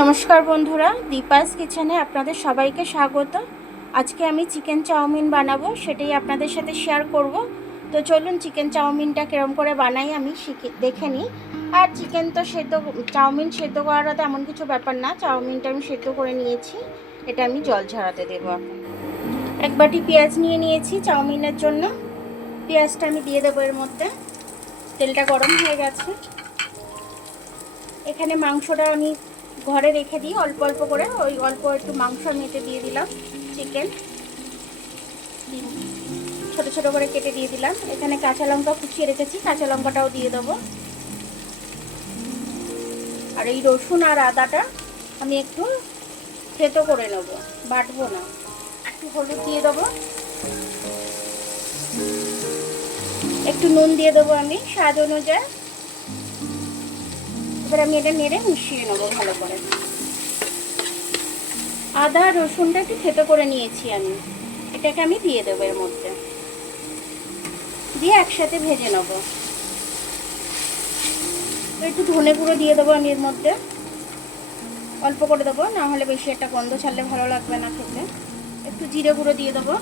নমস্কার বন্ধুরা, দীপাস কিচেনে আপনাদের সবাইকে স্বাগত। আজকে আমি চিকেন চাউমিন বানাবো, সেটাই আপনাদের সাথে শেয়ার করব। তো চলুন চিকেন চাউমিনটা কীরকম করে বানাই আমি দেখে নিই। আর চিকেন তো চাউমিন সেদ্ধ করাটা তেমন কিছু ব্যাপার না। চাউমিনটা আমি সেদ্ধ করে নিয়েছি, এটা আমি জল ঝরাতে দেবো এখন। এক বাটি পেঁয়াজ নিয়ে নিয়েছি চাউমিনের জন্য। পেঁয়াজটা আমি দিয়ে দেবো এর মধ্যে। তেলটা গরম হয়ে গেছে। এখানে মাংসটা আমি ঘরে রেখে দিই অল্প অল্প করে, ওই অল্প একটু মাংস আমি এতে দিয়ে দিলাম। চিকেন ছোট ছোট করে কেটে দিয়ে দিলাম। এখানে কাঁচা লঙ্কা কুচিয়ে রেখেছি, কাঁচা লঙ্কাটাও দিয়ে দেবো। আর এই রসুন আর আদাটা আমি একটু থেতো করে নেব, বাটবো না। একটু হলুদ দিয়ে দেবো, একটু নুন দিয়ে দেবো আমি স্বাদ অনুযায়ী। এবার আমি এটা নেড়ে মিশিয়ে নেবো ভালো করে। আদা রসুনটা একটু থেতো করে নিয়েছি আমি, এটাকে আমি দিয়ে দেবো এর মধ্যে, দিয়ে একসাথে ভেজে নেব। একটু ধনে গুঁড়ো দিয়ে দেবো আমি এর মধ্যে, অল্প করে দেবো, না হলে বেশি একটা গন্ধ ছাড়লে ভালো লাগবে না খেতে। একটু জিরে গুঁড়ো দিয়ে দেবো,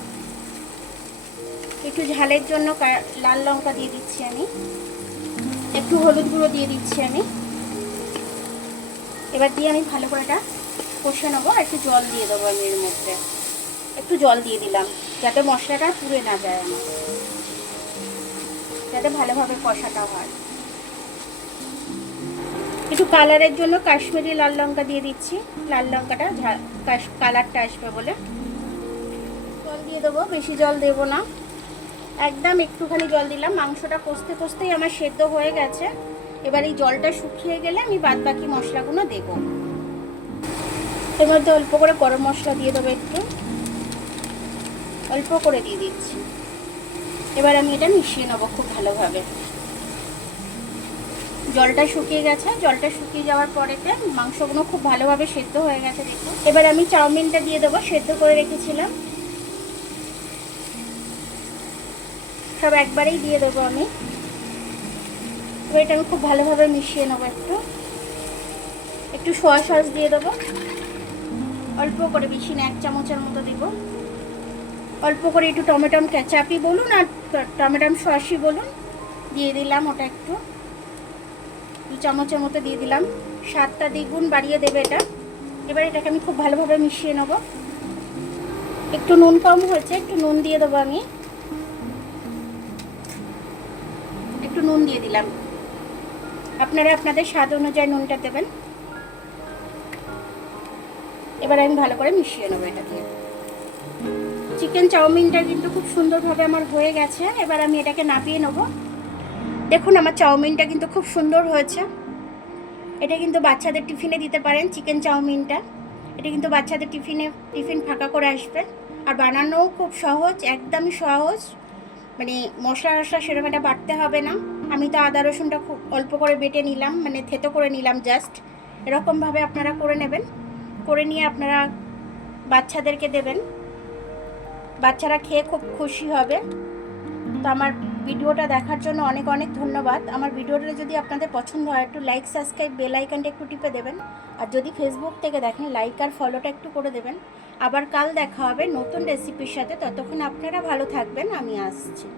একটু ঝালের জন্য লাল লঙ্কা দিয়ে দিচ্ছি আমি, একটু হলুদ গুঁড়ো দিয়ে দিচ্ছি আমি। এবার দিয়ে আমি ভালো করে এটা কষে নেবো। একটু জল দিয়ে দেবো আমি এর মধ্যে, একটু জল দিয়ে দিলাম যাতে মশলাটা পুড়ে না যায় আমার, যাতে ভালোভাবে কষাটা হয়। একটু কালারের জন্য কাশ্মীরি লাল লঙ্কা দিয়ে দিচ্ছি, লাল লঙ্কাটা কালারটা আসবে বলে। জল দিয়ে দেবো, বেশি জল দেবো না, একদম একটুখানি জল দিলাম। মাংসটা কষতে কষতেই আমার সেদ্ধ হয়ে গেছে। এবার এই জলটা শুকিয়ে গেলে আমি বাদ বাকি মশলাগুলো দেবো। এর মধ্যে অল্প করে গরম মশলা দিয়ে দেবো, একটু অল্প করে দিয়ে দিচ্ছি। এবার আমি এটা মিশিয়ে নেবো খুব ভালোভাবে। জলটা শুকিয়ে গেছে, জলটা শুকিয়ে যাওয়ার পরেতে মাংসগুলো খুব ভালোভাবে সেদ্ধ হয়ে গেছে দেখুন। এবার আমি চাউমিনটা দিয়ে দেবো, সেদ্ধ করে রেখেছিলাম, সব একবারেই দিয়ে দেবো আমি। এবার এটা আমি খুব ভালোভাবে মিশিয়ে নেবো। একটু একটু সোয়া সস দিয়ে দেবো, অল্প করে, বেশি না, 1 চামচের মতো দিব। অল্প করে একটু টমেটো কেচাপই বলুন আর টমেটো সসই বলুন দিয়ে দিলাম, ওটা একটু 2 চামচের মতো দিয়ে দিলাম। স্বাদটা দ্বিগুণ বাড়িয়ে দেবে এটা। এবার এটাকে আমি খুব ভালোভাবে মিশিয়ে নেব। একটু নুন কম হয়েছে, একটু নুন দিয়ে দেবো আমি, একটু নুন দিয়ে দিলাম। আপনারা আপনাদের স্বাদ অনুযায়ী নুনটা দেবেন। এবার আমি ভালো করে মিশিয়ে নেবো এটা দিয়ে। চিকেন চাউমিনটা কিন্তু খুব সুন্দরভাবে আমার হয়ে গেছে। এবার আমি এটাকে নামিয়ে নেব। দেখুন আমার চাউমিনটা কিন্তু খুব সুন্দর হয়েছে। এটা কিন্তু বাচ্চাদের টিফিনে দিতে পারেন চিকেন চাউমিনটা। এটা কিন্তু বাচ্চাদের টিফিন ফাঁকা করে আসবে। আর বানানোও খুব সহজ, একদমই সহজ। মানে মশলা সেরকম এটা বাটতে হবে না। আমি তো আদা রসুনটা খুব অল্প করে বেটে নিলাম, মানে থেতো করে নিলাম জাস্ট। এরকমভাবে আপনারা করে নেবেন, করে নিয়ে আপনারা বাচ্চাদেরকে দেবেন, বাচ্চারা খেয়ে খুব খুশি হবে। তো আমার ভিডিওটা দেখার জন্য অনেক অনেক ধন্যবাদ। আমার ভিডিওটা যদি আপনাদের পছন্দ হয় একটু লাইক, সাবস্ক্রাইব, বেল আইকনটা একটু টিপে দেবেন। আর যদি ফেসবুক থেকে দেখেন লাইক আর ফলোটা একটু করে দেবেন। আবার কাল দেখা হবে নতুন রেসিপির সাথে। ততক্ষণ আপনারা ভালো থাকবেন, আমি আসছি।